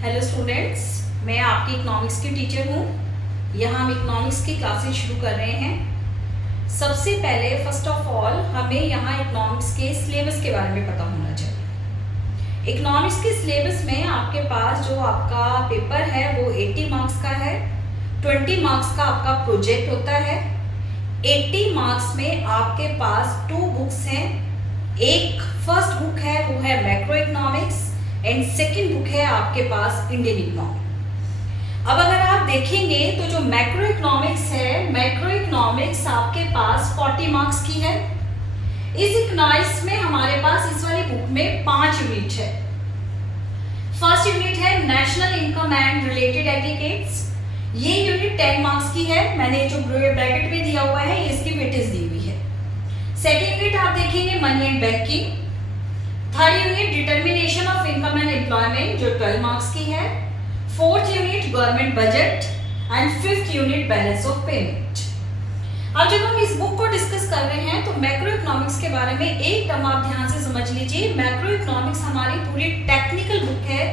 Hello students, मैं आपकी economics की टीचर हूँ। यहाँ हम इकोनॉमिक्स की क्लासेस शुरू कर रहे हैं। सबसे पहले फर्स्ट ऑफ ऑल हमें यहाँ इकोनॉमिक्स के सिलेबस के बारे में पता होना चाहिए। इकोनॉमिक्स के सिलेबस में आपके पास जो आपका पेपर है वो 80 मार्क्स का है। 20 मार्क्स का आपका प्रोजेक्ट होता है। 80 मार्क्स में आपके पास 2 बुक्स हैं। एक फर्स्ट बुक है वो है macro economics and second book है आपके पास इंडियन इकोनॉमी। अब अगर आप देखेंगे तो जो मैक्रो इकोनॉमिक्स है, मैक्रो इकोनॉमिक्स आपके पास 40 मार्क्स की है। इस इकोनॉमिक्स में हमारे पास इस वाली बुक में 5 यूनिट है। फर्स्ट यूनिट है national income and related aggregates. ये यूनिट 10 मार्क्स की है। मैंने जो ब्रैकेट में दिया हुआ है इसकी वेटेज दी हुई है। सेकेंड यूनिट आप देखेंगे money and banking. Third unit determination of income and employment जो 12 मार्क्स की है। Fourth unit government budget and fifth unit balance of payment. अब जब हम इस बुक को डिस्कस कर रहे हैं तो मैक्रो इकोनॉमिक्स के बारे में एक टर्म आप ध्यान से समझ लीजिए। मैक्रो इकोनॉमिक्स हमारी पूरी टेक्निकल बुक है।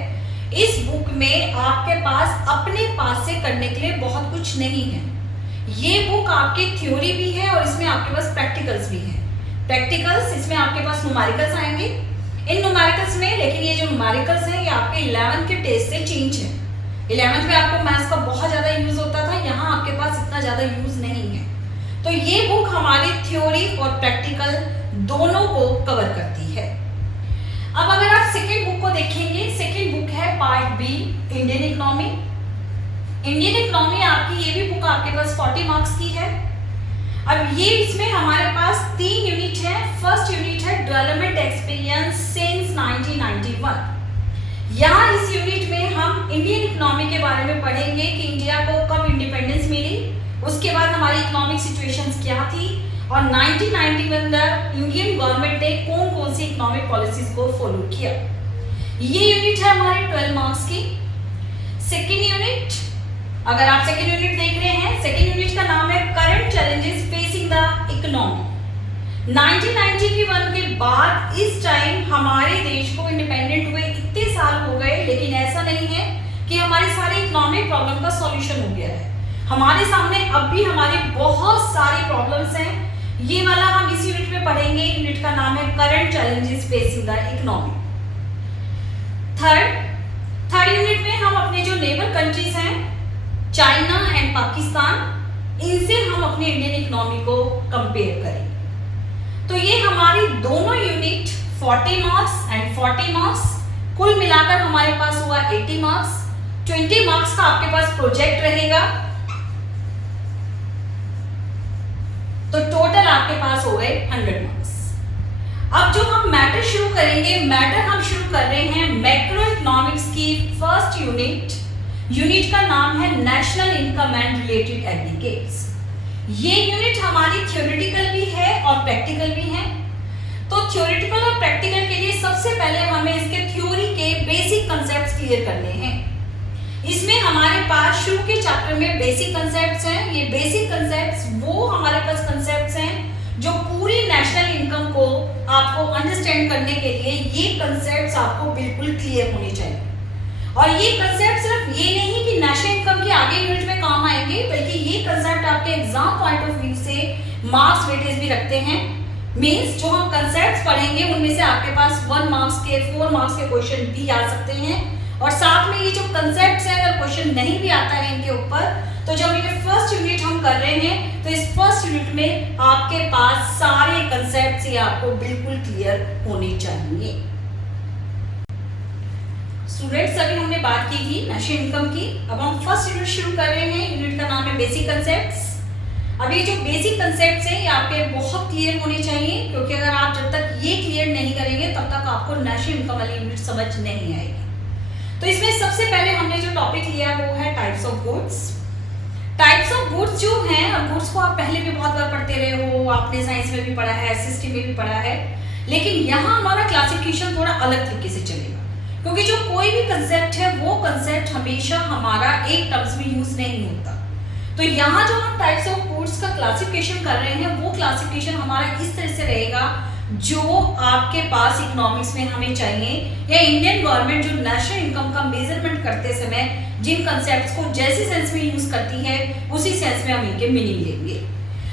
इस बुक में आपके पास अपने पास से करने के लिए बहुत कुछ नहीं है। ये बुक आपकी थ्योरी भी है और इसमें आपके पास प्रैक्टिकल्स भी है। प्रैक्टिकल्स इसमें आपके पास न्यूमेरिकल्स आएंगे। इन न्यूमेरिकल्स में लेकिन ये जो न्यूमेरिकल्स हैं ये आपके 11th के टेस्ट से चेंज है। 11th में आपको मैथ्स का बहुत ज़्यादा यूज होता था, यहाँ आपके पास इतना ज़्यादा यूज नहीं है। तो ये बुक हमारी थ्योरी और प्रैक्टिकल दोनों को कवर करती है। अब अगर आप सेकेंड बुक को देखेंगे, सेकेंड बुक है part B Indian economy. Indian economy आपकी ये भी बुक आपके पास 40 मार्क्स की है। अब ये इसमें हमारे पास 3 यूनिट है। फर्स्ट यूनिट है डेवलपमेंट एक्सपीरियंस सिंस 1991। यहाँ इस यूनिट में हम इंडियन इकोनॉमी के बारे में पढ़ेंगे कि इंडिया को कब इंडिपेंडेंस मिली, उसके बाद हमारी इकोनॉमिक सिचुएशंस क्या थी और 1991 में इंडियन गवर्नमेंट ने कौन कौन सी इकोनॉमिक पॉलिसीज को फॉलो किया। ये यूनिट है हमारे 12 मार्क्स की। सेकेंड यूनिट, अगर आप सेकेंड यूनिट देख रहे हैं, सेकेंड यूनिट का नाम है current challenges facing the economy. 1991 के बाद इस टाइम हमारे देश को इंडिपेंडेंट हुए इतने साल हो गए, लेकिन ऐसा नहीं है कि हमारी सारी इकोनॉमिक प्रॉब्लम का सॉल्यूशन हो गया है। हमारे सामने अब भी हमारी बहुत सारी प्रॉब्लम्स हैं। ये वाला हम इस यूनिट में पढ़ेंगे। यूनिट का नाम है current challenges facing the economy. Third unit में हम अपने जो नेबर कंट्रीज हैं चाइना एंड पाकिस्तान, इनसे हम अपने इंडियन इकोनॉमी को कंपेयर करेंगे। तो ये हमारी दोनों यूनिट 40 मार्क्स एंड 40 मार्क्स, कुल मिलाकर हमारे पास हुआ 80 मार्क्स। 20 मार्क्स का आपके पास प्रोजेक्ट रहेगा, तो टोटल आपके पास हो गए 100 मार्क्स। अब जो हम मैटर शुरू करेंगे, मैटर हम शुरू कर रहे हैं मैक्रो इकोनॉमिक्स की फर्स्ट यूनिट। यूनिट का नाम है national income and related aggregates. ये यूनिट हमारी थ्योरेटिकल भी है और प्रैक्टिकल भी है। तो थ्योरेटिकल और प्रैक्टिकल के लिए सबसे पहले हमें इसके थ्योरी के बेसिक कंसेप्ट्स क्लियर करने हैं। इसमें हमारे पास शुरू के चैप्टर में बेसिक कंसेप्ट्स हैं। ये बेसिक कंसेप्ट्स वो हमारे पास कंसेप्ट्स हैं जो पूरी नेशनल इनकम को आपको अंडरस्टैंड करने के लिए ये कंसेप्ट्स आपको बिल्कुल क्लियर होने चाहिए। और ये कंसेप्ट सिर्फ ये नहीं कि नेशनल इनकम के आगे यूनिट में काम आएंगे, बल्कि ये कंसेप्ट आपके एग्जाम पॉइंट ऑफ व्यू से मार्क्स वेटेज भी रखते हैं। मींस जो हम कंसेप्ट्स पढ़ेंगे उनमें से आपके पास 1 मार्क्स के 4 मार्क्स के क्वेश्चन भी आ सकते हैं। और साथ में ये जो कंसेप्ट्स हैं अगर क्वेश्चन नहीं भी आता है इनके ऊपर, तो जब ये फर्स्ट यूनिट हम कर रहे हैं तो इस फर्स्ट यूनिट में आपके पास सारे कंसेप्ट्स ये आपको बिल्कुल क्लियर होने चाहिए। स्टूडेंट्स, अभी हमने बात की थी नेशनल इनकम की। अब हम फर्स्ट यूनिट शुरू कर रहे हैं। यूनिट का नाम है बेसिक कंसेप्ट्स। अब ये जो बेसिक कंसेप्ट्स हैं ये आपके बहुत क्लियर होने चाहिए, क्योंकि अगर आप जब तक ये क्लियर नहीं करेंगे तब तक आपको नेशनल इनकम वाली यूनिट समझ नहीं आएगी। तो इसमें सबसे पहले हमने जो टॉपिक लिया वो है types of goods. Types of goods जो हैं, और गुड्स को आप पहले भी बहुत बार पढ़ते रहे हो, आपने साइंस में भी पढ़ा है, एसएसटी में भी पढ़ा है, लेकिन यहाँ हमारा क्लासिफिकेशन थोड़ा अलग तरीके से चलेगा, क्योंकि जो कोई भी कंसेप्ट है वो कंसेप्ट हमेशा हमारा एक टर्म्स में यूज नहीं होता। तो यहाँ जो हम टाइप्स ऑफ गुड्स का क्लासिफिकेशन कर रहे हैं वो क्लासिफिकेशन हमारा इस तरह से रहेगा जो आपके पास इकोनॉमिक्स में हमें चाहिए, या इंडियन गवर्नमेंट जो नेशनल इनकम का मेजरमेंट करते समय जिन कंसेप्ट्स को जैसे सेंस में यूज करती है उसी सेंस में हम इनके मीनिंग लेंगे।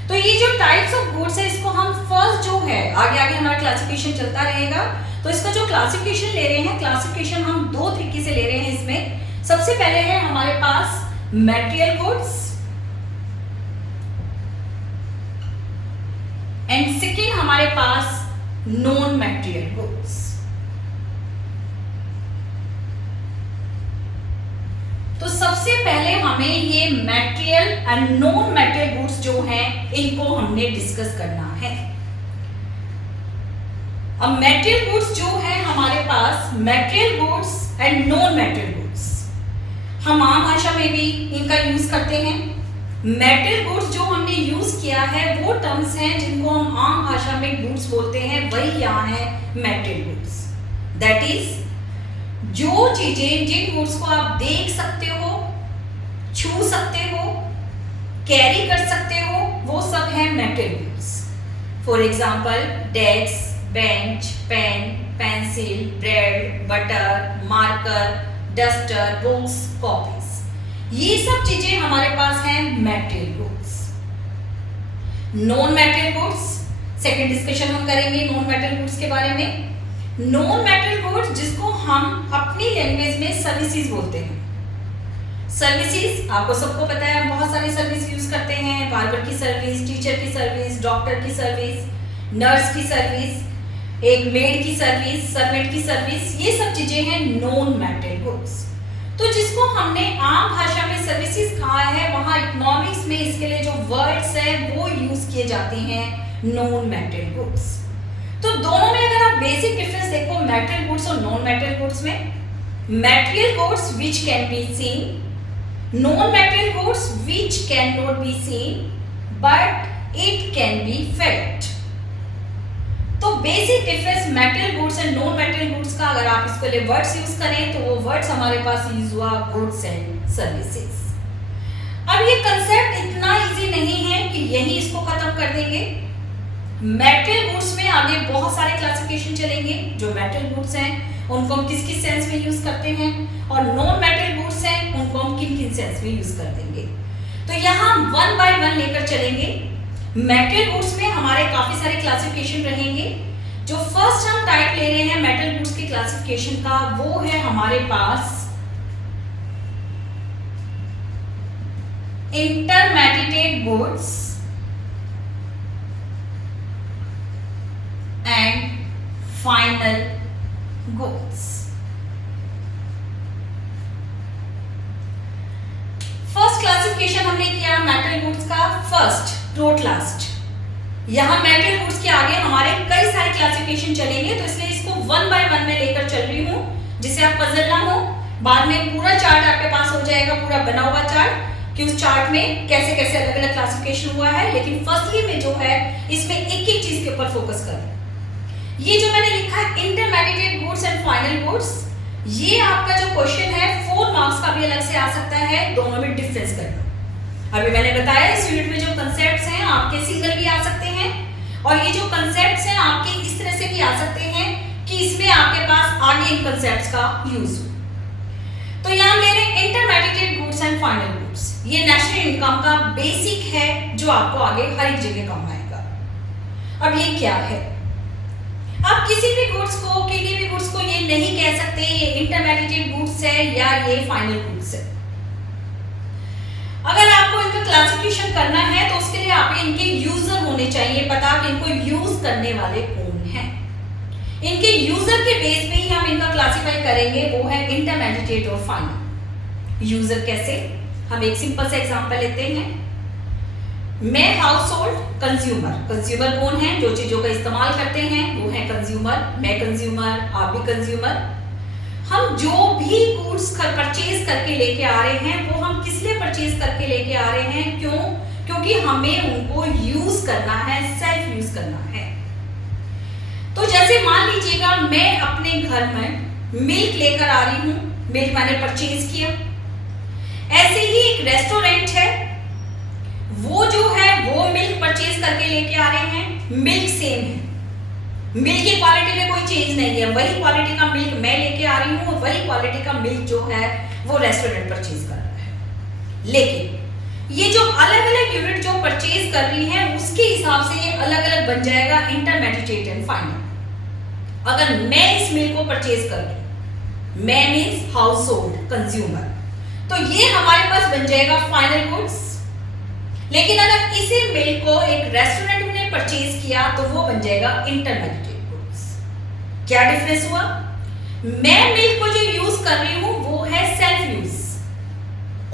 तो ये जो टाइप्स ऑफ गुड्स है इसको हम फर्स्ट जो है, आगे आगे हमारा क्लासिफिकेशन चलता रहेगा, तो इसका जो क्लासिफिकेशन ले रहे हैं, क्लासिफिकेशन हम दो तरीके से ले रहे हैं इसमें। सबसे पहले है हमारे पास मटेरियल गुड्स एंड सेकेंड हमारे पास नॉन मटेरियल गुड्स। तो सबसे पहले हमें ये material and non material goods जो हैं इनको हमने डिस्कस करना है। अब मटेरियल गुड्स जो है हमारे पास, material goods and non material goods, हम आम भाषा में भी इनका यूज करते हैं। मटेरियल गुड्स जो हमने यूज किया है वो टर्म्स हैं जिनको हम आम भाषा में गुड्स बोलते हैं, वही यहाँ है मटेरियल गुड्स। दैट इज जो चीजें, जिन गुड्स को आप देख सकते हो, छू सकते हो, कैरी कर सकते हो, वो सब है material goods. For example desk, bench, pen, pencil, bread, butter, marker, duster, books, copies, ये सब चीजें हमारे पास हैं material goods. Non material goods, second discussion हम करेंगे नॉन मटेरियल गुड्स के बारे में। नॉन मटेरियल गुड्स जिसको हम अपनी लैंग्वेज में सर्विसेज बोलते हैं। सर्विसेज आपको सबको पता है, हम बहुत सारी सर्विस यूज करते हैं, बार्बर की सर्विस, टीचर की सर्विस, डॉक्टर की सर्विस, नर्स की सर्विस, एक मेड की सर्विस, सर्वेंट की सर्विस, ये सब चीजें हैं नॉन मटेरियल गुड्स। तो जिसको हमने आम भाषा में सर्विसेज कहा है, वहां इकोनॉमिक्स में इसके लिए जो वर्ड्स हैं वो यूज किए जाते हैं नॉन मटेरियल गुड्स। तो दोनों में अगर आप बेसिक डिफरेंस देखो मटेरियल गुड्स और नॉन मटेरियल गुड्स में, material goods which can be seen, non material goods which can not be seen but it can be felt. तो basic difference material goods and non material goods का अगर आप इसके लिए words use करें तो वो वर्ड्स हमारे पास यूज हुआ गुड्स एंड सर्विसेज। अब ये कंसेप्ट इतना इजी नहीं है कि यही इसको खत्म कर देंगे। मटेरियल गुड्स में आगे बहुत सारे क्लासिफिकेशन चलेंगे। जो मटेरियल गुड्स हैं उनको हम किस किस सेंस में यूज करते हैं, और नॉन मटेरियल गुड्स हैं उनको हम किन किन सेंस में यूज कर देंगे। तो यहाँ वन बाय वन लेकर चलेंगे। मटेरियल गुड्स में हमारे काफी सारे क्लासिफिकेशन रहेंगे। जो फर्स्ट हम टाइप ले रहे हैं मटेरियल गुड्स की क्लासिफिकेशन का, वो है हमारे पास intermediate goods and final goods. First classification हमने किया मटेरियल गुड्स का, फर्स्ट टू लास्ट। यहाँ मटेरियल गुड्स के आगे हमारे कई सारे क्लासिफिकेशन चलेंगे, तो इसलिए इसको वन बाय वन में लेकर चल रही हूँ जिससे आप पजल ना हो। बाद में पूरा चार्ट आपके पास हो जाएगा, पूरा बना हुआ चार्ट कि उस चार्ट में कैसे कैसे अलग अलग क्लासिफिकेशन हुआ है। लेकिन फर्स्टली में जो है इसमें एक एक चीज के ऊपर फोकस करें। ये जो मैंने लिखा है intermediate goods and final goods, ये आपका जो क्वेश्चन है 4 मार्क्स का भी अलग से आ सकता है, दोनों में डिफरेंस करना। अभी मैंने बताया इस यूनिट में जो कंसेप्ट्स हैं आपके सिंगल भी आ सकते हैं, और ये जो कंसेप्ट्स हैं आपके इस तरह से भी आ सकते हैं कि इसमें आपके पास आगे इन कंसेप्ट्स का यूज हो। तो यहाँ ले रहे हैं intermediate goods and final goods. ये नेशनल इनकम का बेसिक है जो आपको आगे हर एक जगह काम आएगा। अब ये क्या है, आप किसी भी गुड्स को, किसी भी गुड्स को ये नहीं कह सकते ये इंटरमीडिएट गुड्स है या ये फाइनल गुड्स है। अगर आपको इनका क्लासिफिकेशन करना है तो उसके लिए आप इनके यूजर होने चाहिए, पता कि इनको यूज करने वाले कौन हैं। इनके यूजर के बेस पे ही हम इनका क्लासिफाई करेंगे, वो है इंटरमीडिएट और फाइनल। यूजर कैसे, हम एक सिंपल सा एग्जांपल लेते हैं। मैं हाउस होल्ड कंज्यूमर, कंज्यूमर कौन है, जो चीजों का इस्तेमाल करते हैं वो है कंज्यूमर। मैं कंज्यूमर, आप भी कंज्यूमर। हम जो भी गुड्स परचेज करके लेके आ रहे हैं वो हम किस लिए परचेज करके लेके आ रहे हैं, क्यों? क्योंकि हमें उनको यूज करना है, सेल्फ यूज करना है। तो जैसे मान लीजिएगा मैं अपने घर में मिल्क लेकर आ रही हूं, मिल्क मैंने परचेज किया। ऐसे ही एक रेस्टोरेंट है, वो जो है वो मिल्क परचेज करके लेके आ रहे हैं, मिल्क सेम है। मिल्क की क्वालिटी में कोई चेंज नहीं है, वही क्वालिटी का मिल्क मैं लेके आ रही हूँ, वही क्वालिटी का मिल्क जो है वो रेस्टोरेंट परचेज कर रहा है। लेकिन ये जो अलग अलग यूनिट जो परचेज कर रही है उसके हिसाब से ये अलग अलग बन जाएगा इंटरमीडिएट एंड फाइनल। अगर मैं इस मिल्क को परचेज कर रही हूँ, मैं मीन्स हाउस होल्ड कंज्यूमर, तो ये हमारे पास बन जाएगा फाइनल गुड्स। लेकिन अगर इसी मिल्क को एक रेस्टोरेंट ने परचेज किया तो वो बन जाएगा इंटरमीडिएट गुड्स। क्या डिफरेंस हुआ? मैं मिल्क को जो यूज कर रही हूं वो है सेल्फ यूज,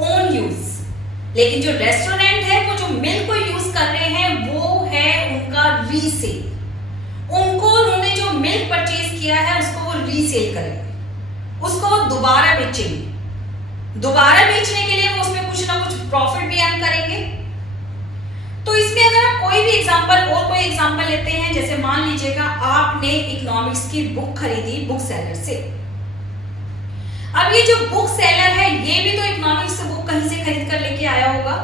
ओन यूज, लेकिन जो रेस्टोरेंट है वो जो मिल्क को यूज कर रहे हैं वो है उनका रीसेल। उनको उन्होंने जो मिल्क परचेज किया है उसको वो रीसेल करेंगे, उसको वो दोबारा बेचेंगे। दोबारा बेचने के लिए वो उसमें कुछ ना कुछ प्रॉफिट भी अर्न करेंगे। तो इसमें अगर आप कोई भी एग्जांपल लेते हैं, जैसे मान लीजिएगा आपने इकोनॉमिक्स की बुक खरीदी बुक सेलर से। अब ये जो बुक सेलर है ये भी तो इकोनॉमिक्स बुक कहीं से खरीद कर लेके आया होगा।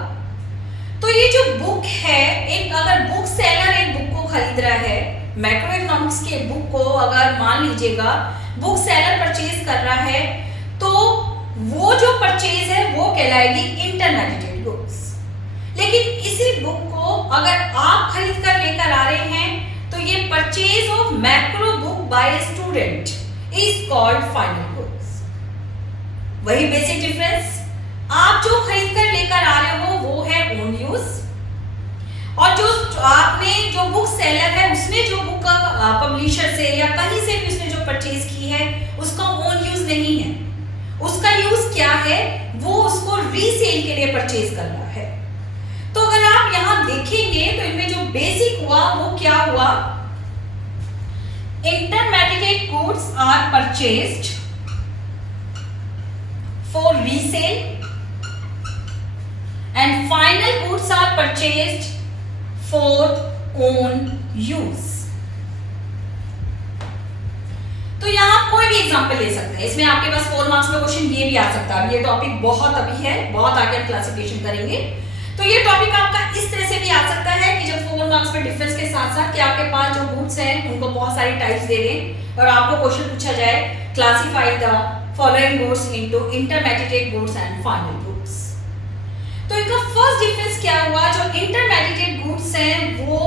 तो ये जो बुक है, एक अगर बुक सेलर एक बुक को खरीद रहा है, मैक्रो इकोनॉमिक्स के बुक को अगर मान लीजिएगा बुक सेलर परचेज कर रहा है, तो वो जो परचेज है वो कहलाएगी इंटरमीडिएट गुड्स। लेकिन इसी बुक को अगर आप खरीद कर लेकर आ रहे हैं तो ये purchase of macro book by student is called final goods. वही बेसिक डिफरेंस, आप जो खरीद कर लेकर आ रहे हो वो है ओन यूज, और जो आपने जो बुक सेलर है उसने जो बुक पब्लिशर से या कहीं से भी उसने जो परचेज की है उसका ओन यूज नहीं है। उसका यूज क्या है? वो उसको रीसेल के लिए परचेज कर रहा है। तो अगर आप यहां देखेंगे तो इनमें जो बेसिक हुआ वो क्या हुआ? Intermediate goods are purchased for resale and final goods are purchased for own use. तो यहां कोई भी एग्जांपल ले सकते हैं, इसमें आपके पास 4 मार्क्स में क्वेश्चन ये भी आ सकता है। ये टॉपिक बहुत अभी है, बहुत आगे हम क्लासिफिकेशन करेंगे। तो ये टॉपिक आपका इस तरह से भी आ सकता है कि जब 4 मार्क्स में डिफरेंस के साथ साथ कि आपके पास जो गुड्स हैं उनको बहुत सारी टाइप्स दे दें और आपको क्वेश्चन पूछा जाए classify the following goods into intermediate goods and final goods. तो इनका फर्स्ट डिफरेंस क्या हुआ? जो इंटरमीडिएट गुड्स हैं वो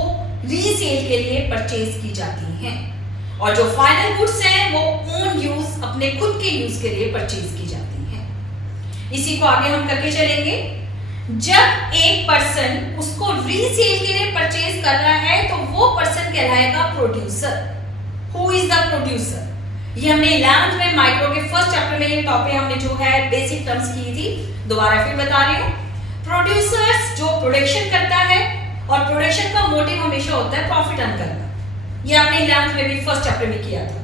रीसेल के लिए परचेज की जाती हैं और जो फाइनल गुड्स हैं वो ओन यूज, अपने खुद के यूज के लिए परचेज की जाती हैं। इसी को आगे हम करके चलेंगे। जब एक पर्सन उसको रीसेल के लिए परचेज कर रहा है तो वो पर्सन कहलाएगा producer. Who is the producer? ये हमने 11th में माइक्रो के फर्स्ट चैप्टर में ये टॉपिक हमने जो है बेसिक टर्म्स की थी, दोबारा फिर बता रही हूँ। प्रोड्यूसर्स जो प्रोडक्शन करता है और प्रोडक्शन का मोटिव हमेशा होता है प्रॉफिट अर्न करना। ये आपने 11th में भी फर्स्ट चैप्टर में किया था।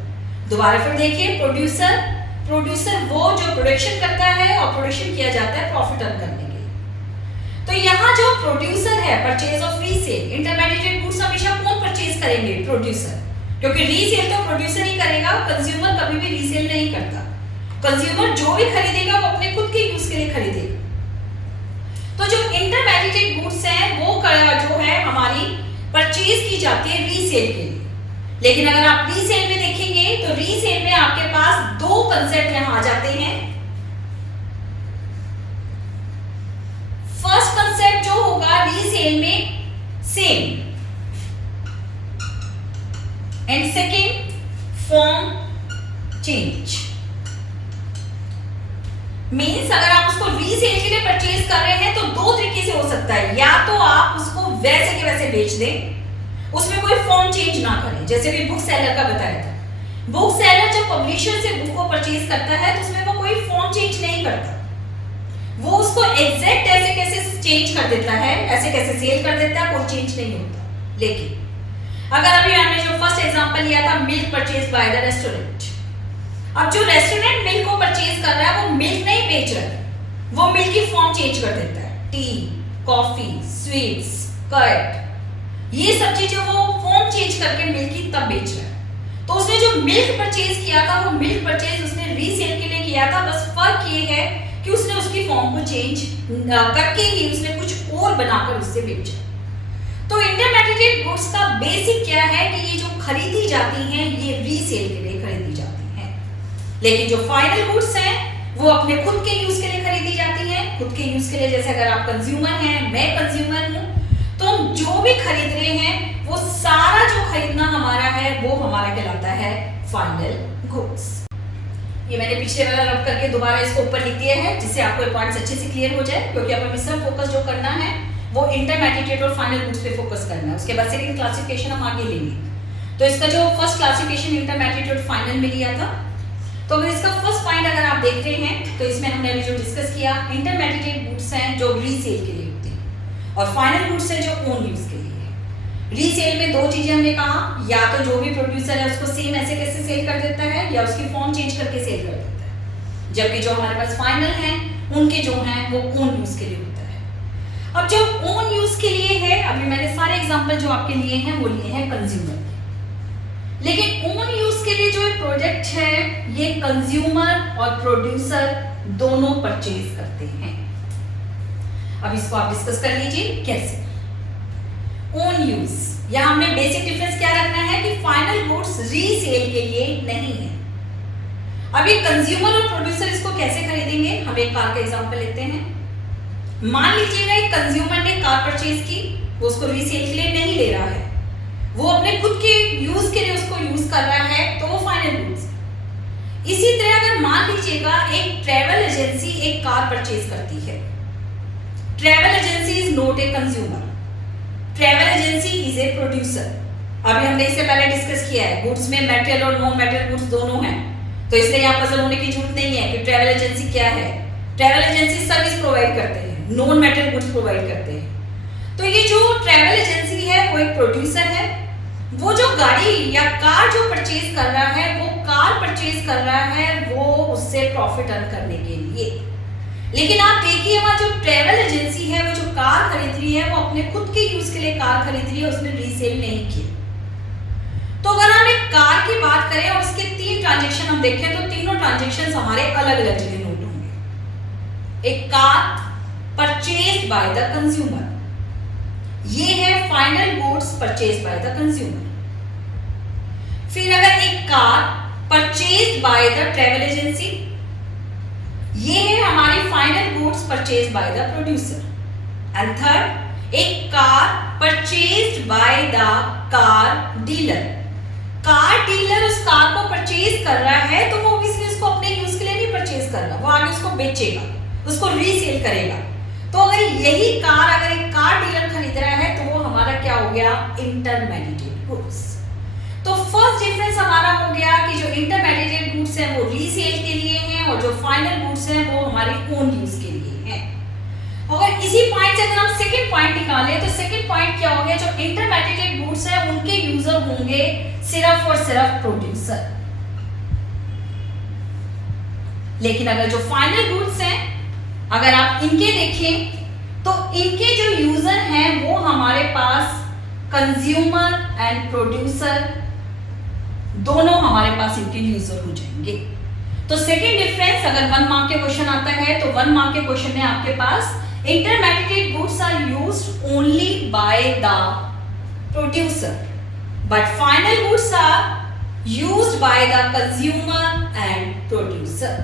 दोबारा फिर देखिए, प्रोड्यूसर वो जो प्रोडक्शन करता है और प्रोडक्शन किया जाता है प्रॉफिट अर्न करने के। तो यहाँ जो प्रोड्यूसर है purchase of resale, intermediate goods हमेशा कौन परचेज करेंगे? प्रोड्यूसर, क्योंकि रीसेल तो प्रोड्यूसर ही करेगा, कंज्यूमर कभी भी रीसेल नहीं करता। कंज्यूमर जो भी खरीदेगा वो अपने खुद के यूज के लिए खरीदेगा। तो जो इंटरमीडिएट गुड्स हैं वो जो है हमारी परचेज की जाती है रीसेल के लिए। लेकिन अगर आप रीसेल में देखेंगे तो रीसेल में आपके पास 2 कंसेप्ट यहां आ जाते हैं। फर्स्ट कंसेप्ट जो होगा रीसेल में same, and second form change. Means अगर आप उसको रीसेल के लिए परचेज कर रहे हैं तो 2 तरीके से हो सकता है। या तो आप उसको वैसे के वैसे बेच दें, उसमें कोई फॉर्म चेंज ना करें, जैसे भी बुक सेलर का बताया था। बुक सेलर जब पब्लिशर से बुक को परचेज करता है तो उसमें वो कोई फॉर्म चेंज नहीं करता, वो उसको एग्जैक्ट ऐसे कैसे चेंज कर देता है, ऐसे कैसे सेल कर देता है, कोई चेंज नहीं होता। लेकिन अगर अभी हमने जो फर्स्ट एग्जांपल लिया था milk purchase by the restaurant, अब जो रेस्टोरेंट मिल्क को परचेज कर रहा है वो मिल्क नहीं बेच रहा है, वो मिल्क की फॉर्म चेंज कर देता है। टी, कॉफी, स्वीट्स, कर्ड, ये सब चीजें वो फॉर्म चेंज करके मिल्क की तब बेच रहा है। तो उसने जो मिल्क परचेज किया था वो मिल्क परचेज उसने रीसेल के लिए किया था, बस फर्क ये है कि उसने उसकी फॉर्म को चेंज करके ही उसने कुछ और बनाकर उससे बेचा। तो इंटरमीडिएट गुड्स का बेसिक क्या है कि ये जो खरीदी जाती हैं ये रीसेल के लिए खरीदी जाती हैं, लेकिन जो फाइनल गुड्स हैं वो अपने खुद के यूज के लिए खरीदी जाती हैं। खुद के यूज के लिए, जैसे अगर आप कंज्यूमर हैं, मैं कंज्यूमर हूं, तो हम जो भी खरीद रहे हैं वो सारा जो खरीदना हमारा है वो हमारा कहलाता है फाइनल गुड्स। ये मैंने पिछले वाला रब करके दोबारा इसको ऊपर लिख दिया है जिससे आपको पॉइंट्स अच्छे से क्लियर हो जाए, क्योंकि हमें सिर्फ फोकस जो करना है वो इंटरमीडिएट और फाइनल गुड्स पे फोकस करना है। उसके बाद सेकंड क्लासिफिकेशन हम आगे लेंगे। तो इसका जो फर्स्ट क्लासिफिकेशन इंटरमीडिएट और फाइनल में लिया था, तो अगर इसका फर्स्ट पॉइंट अगर आप देख रहे हैं तो इसमें हमने अभी जो डिस्कस किया, इंटरमीडिएट गुड्स हैं जो रीसेल के लिए होते हैं और फाइनल गुड्स हैं जो ओन यूज के लिए है। रीसेल में दो चीजें हमने कहा, या तो जो भी प्रोड्यूसर है उसको सेम ऐसे कैसे सेल कर देता है या उसकी फॉर्म चेंज करके सेल कर देता है, जबकि जो हमारे पास फाइनल हैं उनके जो हैं वो ओन यूज के लिए होता है। अब जो ओन यूज के लिए है, अभी मैंने सारे एग्जांपल जो आपके लिए हैं वो लिए हैं कंज्यूमर, लेकिन ओन यूज के लिए जो प्रोडक्ट है ये कंज्यूमर और प्रोड्यूसर दोनों परचेज करते हैं। अब इसको आप डिस्कस कर लीजिए कैसे। ओन यूज, यहां हमने बेसिक डिफरेंस क्या रखना है कि फाइनल गुड्स रीसेल के लिए नहीं है। अब ये कंज्यूमर और प्रोड्यूसर इसको कैसे खरीदेंगे, हम एक कार का एग्जांपल लेते हैं। मान लीजिएगा एक कंज्यूमर ने कार परचेज की, वो उसको रीसेल के लिए नहीं ले रहा है, वो अपने खुद के यूज के लिए उसको यूज कर रहा है, तो वो फाइनल गुड्स। इसी तरह अगर मान लीजिएगा एक ट्रैवल एजेंसी एक कार परचेज करती है, travel agency is not a consumer, travel agency is a producer. अभी हमने इससे पहले डिस्कस किया है गुड्स में मेटेरियल और नॉन मेटेरियल गुड्स दोनों हैं, तो इसलिए यहाँ पजल होने की जरूरत नहीं है कि ट्रैवल एजेंसी क्या है। ट्रैवल एजेंसी सर्विस प्रोवाइड करते हैं, नॉन मेटेरियल गुड्स प्रोवाइड करते हैं। तो ये जो ट्रैवल एजेंसी है वो एक प्रोड्यूसर है, वो जो गाड़ी या कार जो परचेज कर रहा है, वो कार परचेज कर रहा है वो उससे प्रॉफिट अर्न करने के लिए। लेकिन आप देखिए वहां जो ट्रैवल एजेंसी है वो जो कार खरीद रही है वो अपने खुद के यूज के लिए कार खरीद रही है, उसने रीसेल नहीं की। तो अगर हम एक कार की बात करें और उसके 3 ट्रांजैक्शन हम देखें तो तीनों ट्रांजैक्शन हमारे अलग अलग जगह नोट होंगे। एक car purchased by the consumer, ये है final goods purchased by the consumer. फिर अगर एक car purchased by the travel agency, ये है हमारी final goods purchased by the producer. And third, एक car purchased by the car dealer. Car dealer उस कार को परचेज कर रहा है तो वो ऑब्वियसली उसको अपने यूज के लिए नहीं परचेज कर रहा, वो आगे उसको बेचेगा, उसको रीसेल करेगा। तो अगर यही कार अगर एक कार डीलर खरीद रहा है तो वो हमारा क्या हो गया, इंटरमीडिएट गुड्स। तो फर्स्ट डिफरेंस हमारा हो गया कि जो इंटरमीडिएट गुड्स हैं वो रीसेल के लिए हैं और जो फाइनल गुड्स हैं वो हमारे ओन यूज के लिए हैं। अगर इसी पॉइंट से अगर हम सेकंड पॉइंट निकालें तो सेकंड पॉइंट क्या हो गया, जो इंटरमीडिएट गुड्स हैं उनके यूजर होंगे सिर्फ और सिर्फ प्रोड्यूसर। लेकिन अगर जो फाइनल गुड्स हैं अगर आप इनके देखें तो इनके जो यूजर हैं वो हमारे पास कंज्यूमर एंड प्रोड्यूसर दोनों हमारे पास इनके यूजर हो जाएंगे। तो सेकंड डिफरेंस अगर 1 मार्क के क्वेश्चन आता है तो 1 मार्क के क्वेश्चन में आपके पास intermediate goods are used only by the producer but final goods are used by the consumer and producer.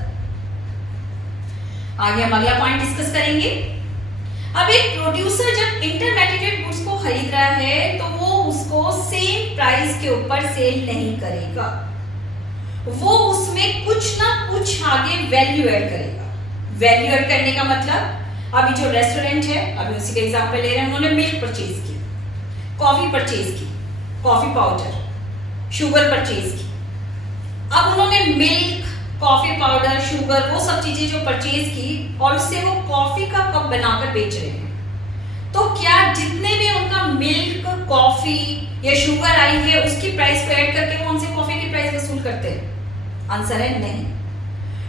आगे हम अगला पॉइंट डिस्कस करेंगे। अब एक प्रोड्यूसर जब इंटरमीडिएट गुड्स को खरीद रहा है तो वो उसको सेम प्राइस के ऊपर सेल नहीं करेगा, वो उसमें कुछ ना कुछ आगे वैल्यू ऐड करेगा। वैल्यू ऐड करने का मतलब अभी जो रेस्टोरेंट है, अभी उसी का एग्जांपल ले रहे हैं, उन्होंने मिल्क परचेज की, कॉफी परचेज की, कॉफी पाउडर, शुगर परचेज की। अब उन्होंने मिल्क, कॉफी पाउडर, शुगर वो सब चीजें जो परचेज की और उससे वो कॉफी का कप बनाकर बेच रहे हैं, तो क्या जितने भी उनका मिल्क, कॉफी या शुगर आई है उसकी प्राइस को ऐड करके वो हमसे कॉफी की प्राइस वसूल करते हैं? आंसर है नहीं,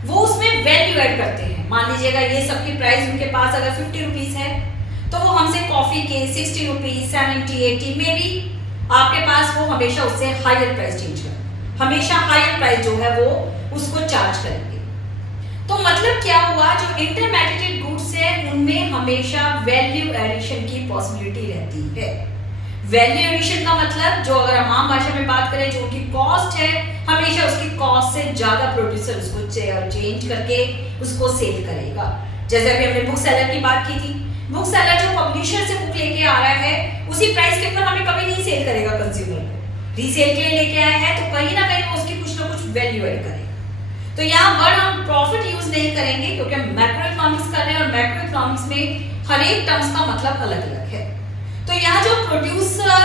वो उसमें वैल्यू ऐड करते हैं। मान लीजिएगा ये सबकी प्राइस उनके पास अगर 50 रुपीज है तो वो हमसे कॉफी के 60 रुपीज, 70, 80 में भी आपके पास वो हमेशा उससे हायर प्राइस चेंज करेंगे, हमेशा हायर प्राइस जो है वो उसको चार्ज करेंगे। तो मतलब क्या हुआ, जो इंटरमीडिएट गुड्स है उनमें हमेशा वैल्यू एडिशन की पॉसिबिलिटी रहती है। वैल्यू एडिशन का मतलब, जो अगर हम आम भाषा में बात करें, जो उनकी कॉस्ट है, हमेशा उसकी कॉस्ट से ज्यादा प्रोड्यूसर उसको चेंज करके उसको सेल करेगा। जैसे अभी हमने बुक सेलर की बात की थी, बुक सेलर जो पब्लिशर से बुक लेके आ रहा है उसी प्राइस के ऊपर हमें कभी नहीं सेल करेगा कंज्यूमर को, रीसेल के लिए लेके आया है तो कहीं ना कहीं वो उसकी कुछ ना कुछ वैल्यू ऐड करेगा। तो यहाँ वर्ड हम प्रॉफिट यूज नहीं करेंगे क्योंकि हम मैक्रो इकोनॉमिक्स कर रहे हैं और मैक्रो इकोनॉमिक्स में हर एक टर्म्स का मतलब अलग अलग है। तो यहाँ जो प्रोड्यूसर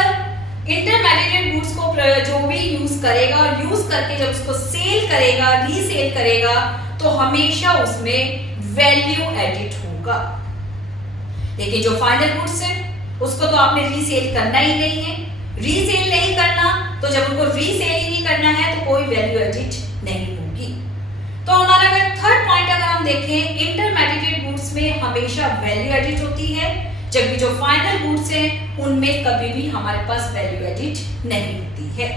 इंटरमीडिएट गुड्स को जो भी यूज करेगा और यूज करके जब उसको सेल करेगा, रीसेल करेगा, तो हमेशा उसमें वैल्यू एडिट होगा। लेकिन जो फाइनल गुड्स है उसको तो आपने रीसेल करना ही नहीं है, रीसेल नहीं करना, तो जब उनको रीसेल ही नहीं करना है तो कोई वैल्यू एडिट नहीं होगी। तो हमारा अगर थर्ड पॉइंट अगर हम देखें, इंटरमीडिएट गुड्स में हमेशा वैल्यू एडिट होती है, जबकि जो फाइनल गुड्स हैं उनमें कभी भी हमारे पास वैल्यू एडिट नहीं होती है।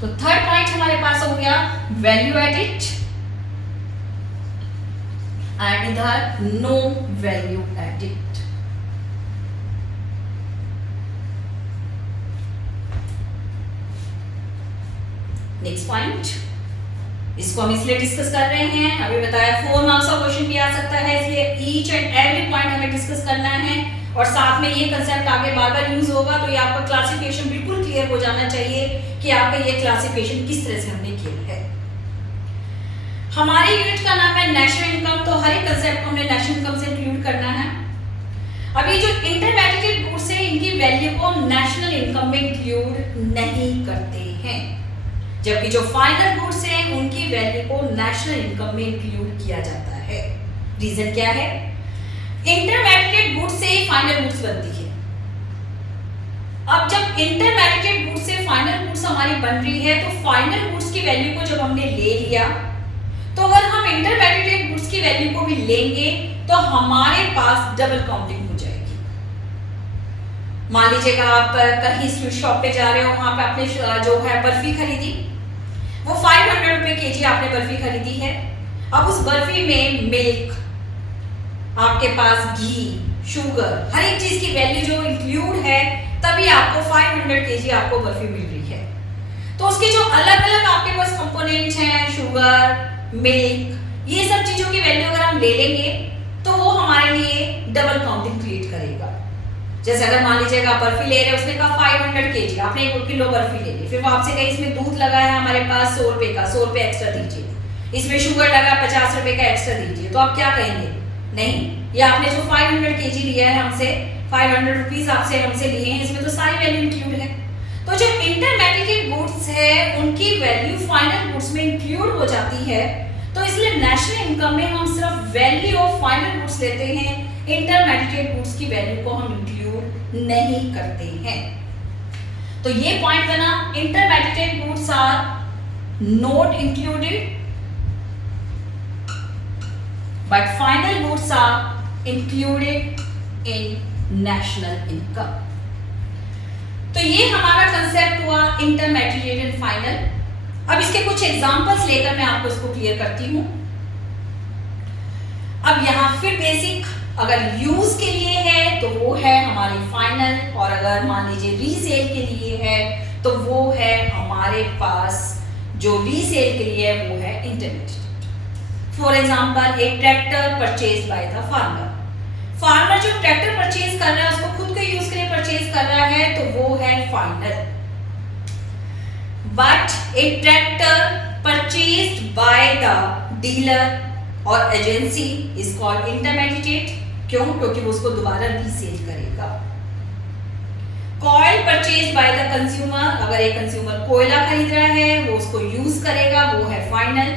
तो थर्ड पॉइंट हमारे पास हो गया वैल्यू एडिट एंड इधर no value added. Next point, इसको हम इसलिए डिस्कस कर रहे हैं, अभी बताया 4 मार्क्स का क्वेश्चन भी आ सकता है, इसलिए ईच एंड एवरी पॉइंट हमें डिस्कस करना है और साथ में ये कंसेप्ट आगे बार-बार यूज होगा। तो ये आपका क्लासिफिकेशन बिल्कुल क्लियर हो जाना चाहिए कि आपका ये क्लासिफिकेशन किस तरह से हमने किया है। हमारे यूनिट का नाम है नेशनल इनकम, तो हर एक कंसेप्ट को हमने नेशनल इनकम से इंक्लूड करना है। अभी जो इंटरमीडिएट गुड्स है इनकी वैल्यू को हम नेशनल इनकम में इंक्लूड नहीं करते हैं, जबकि जो फाइनल गुड्स हैं उनकी वैल्यू को नेशनल इनकम में इंक्लूड किया जाता है। रीजन क्या है? इंटरमीडिएट गुड्स से फाइनल गुड्स बनती है। अब जब इंटरमीडिएट गुड्स से फाइनल गुड्स हमारी बन रही है तो फाइनल गुड्स की वैल्यू को जब हमने ले लिया, तो अगर हम इंटरमीडिएट गुड्स की वैल्यू को भी लेंगे तो हमारे पास डबल काउंटिंग हो जाएगी। मान लीजिएगा आप कहीं स्वीट शॉप पे जा रहे हो, वहां पे आपने जो है बर्फी खरीदी, वो 500 रुपए केजी आपने बर्फी खरीदी है। अब उस बर्फी में मिल्क, आपके पास घी, शुगर, हर एक चीज की वैल्यू जो इंक्लूड है, तभी आपको 500 केजी आपको बर्फी मिल रही है। तो उसके जो अलग अलग आपके पास कंपोनेंट्स हैं, शुगर, मिल्क, ये सब चीजों की वैल्यू अगर हम ले लेंगे तो वो हमारे लिए डबल काउंटिंग क्रिएट करेगा। जैसे अगर मान लीजिएगा आप बर्फी ले रहे हैं, उसने कहा 500 केजी, आपने 1 किलो बर्फी ले ली, फिर वो आपसे कहा इसमें दूध लगा है हमारे पास 100 रुपए का, 100 रुपए एक्स्ट्रा दीजिए, इसमें शुगर लगा 50 रुपए का एक्स्ट्रा दीजिए, तो आप क्या कहेंगे? नहीं, ये आपने जो 500 केजी लिया है हमसे, 500 रुपीज आपसे हमसे लिए हैं, इसमें तो सारी वैल्यू इंक्लूड है। तो जो इंटरमीडिएट गुड्स है उनकी वैल्यू फाइनल गुड्स में इंक्लूड हो जाती है, तो इसलिए नेशनल इनकम में हम सिर्फ वैल्यू ऑफ फाइनल गुड्स लेते हैं, इंटरमीडिएट गुड्स की वैल्यू को हम इंक्लूड नहीं करते हैं। तो ये पॉइंट बना, intermediate goods are not included but final goods are included in national income. तो ये हमारा कंसेप्ट हुआ इंटरमीडिएट एंड फाइनल। अब इसके कुछ एग्जांपल्स लेकर मैं आपको इसको क्लियर करती हूं। अब यहां फिर बेसिक अगर यूज के लिए है तो वो है हमारी फाइनल, और अगर मान लीजिए रीसेल के लिए है तो वो है हमारे पास जो रीसेल के लिए है वो है इंटरमीडिएट। फॉर एग्जांपल, एक tractor purchase by the farmer. Farmer जो ट्रैक्टर परचेज कर रहा है उसको खुद के यूज के लिए परचेज कर रहा है तो वो है final. But A tractor purchased by the dealer और एजेंसी इज कॉल्ड इंटरमीडिएट। क्यों? क्योंकि वो उसको दोबारा रीसेल करेगा। Coil purchase by the consumer, अगर एक कंज्यूमर कोयला खरीद रहा है वो उसको यूज करेगा, वो है final.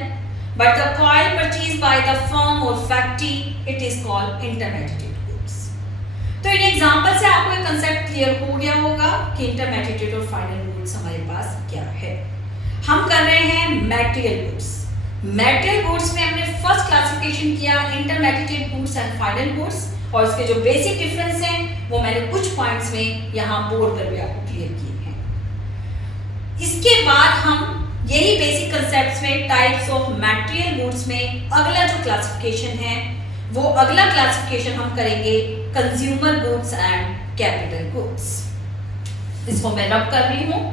But the coil purchase by the firm और factory it is called intermediate goods. तो इन एग्जांपल से आपको एक कंसेप्ट क्लियर हो गया होगा कि इंटरमीडिएट और फाइनल गुड्स हमारे पास क्या है। हम कर रहे हैं मटेरियल गुड्स। मटेरियल गुड्स में हमने फर्स्ट क्लासिफिकेशन किया intermediate goods and final goods, और उसके जो बेसिक डिफरेंस हैं वो मैंने कुछ पॉइंट्स में यहाँ बोर्ड पर भी आपको क्लियर किए हैं। इसके बाद हम यही बेसिक कंसेप्ट्स में टाइप्स ऑफ मटेरियल गुड्स में अगला जो क्लासिफिकेशन है वो अगला क्लासिफिकेशन हम करेंगे consumer goods and capital goods. इसको मैं रब कर रही हूं।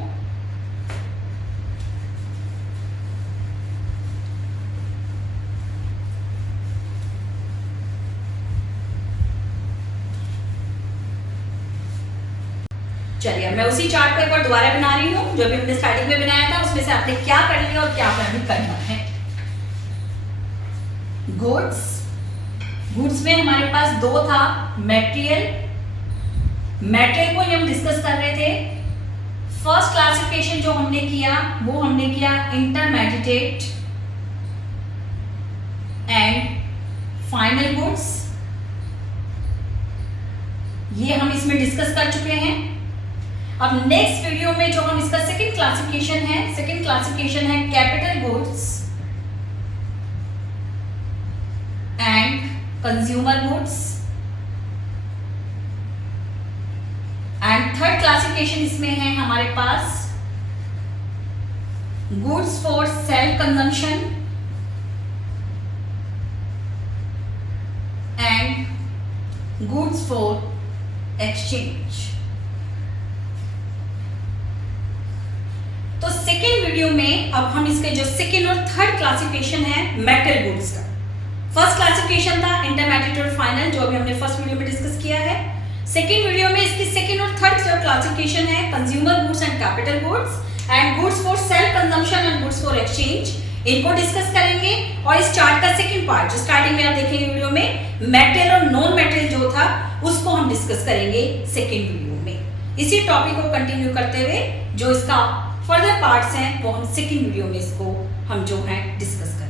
चलिए मैं उसी चार्ट को एक बार दोबारा बना रही हूँ, जो भी हमने स्टार्टिंग में बनाया था उसमें से आपने क्या कर लिया और क्या आपने करना है। गुड्स में हमारे पास दो था, मटेरियल को हम डिस्कस कर रहे थे। फर्स्ट क्लासिफिकेशन जो हमने किया वो हमने किया इंटरमीडिएट एंड फाइनल गुड्स, ये हम इसमें डिस्कस कर चुके हैं। अब नेक्स्ट वीडियो में जो हम इसका सेकंड क्लासिफिकेशन है capital goods and consumer goods, and third classification इसमें है हमारे पास goods for self consumption and goods for exchange. तो सेकेंड वीडियो में अब हम इसके जो सेकेंड और थर्ड क्लासिफिकेशन है मेटल गुड्स का, फर्स्ट क्लासिफिकेशन था इंटरमीडिएट और फाइनल जो अभी हमने फर्स्ट वीडियो में डिस्कस किया है। सेकेंड वीडियो में इसकी सेकेंड और थर्ड जो क्लासिफिकेशन है consumer goods and capital goods and goods for self consumption and goods for exchange, इनको डिस्कस करेंगे। और इस चार्ट का सेकेंड पार्ट जो स्टार्टिंग में आप देखेंगे वीडियो में, मेटल और नॉन मेटल जो था उसको हम डिस्कस करेंगे सेकेंड वीडियो में। इसी टॉपिक को कंटिन्यू करते हुए जो इसका फर्दर पार्ट्स हैं वो हम सेकेंड वीडियो में इसको हम जो है डिस्कस करेंगे।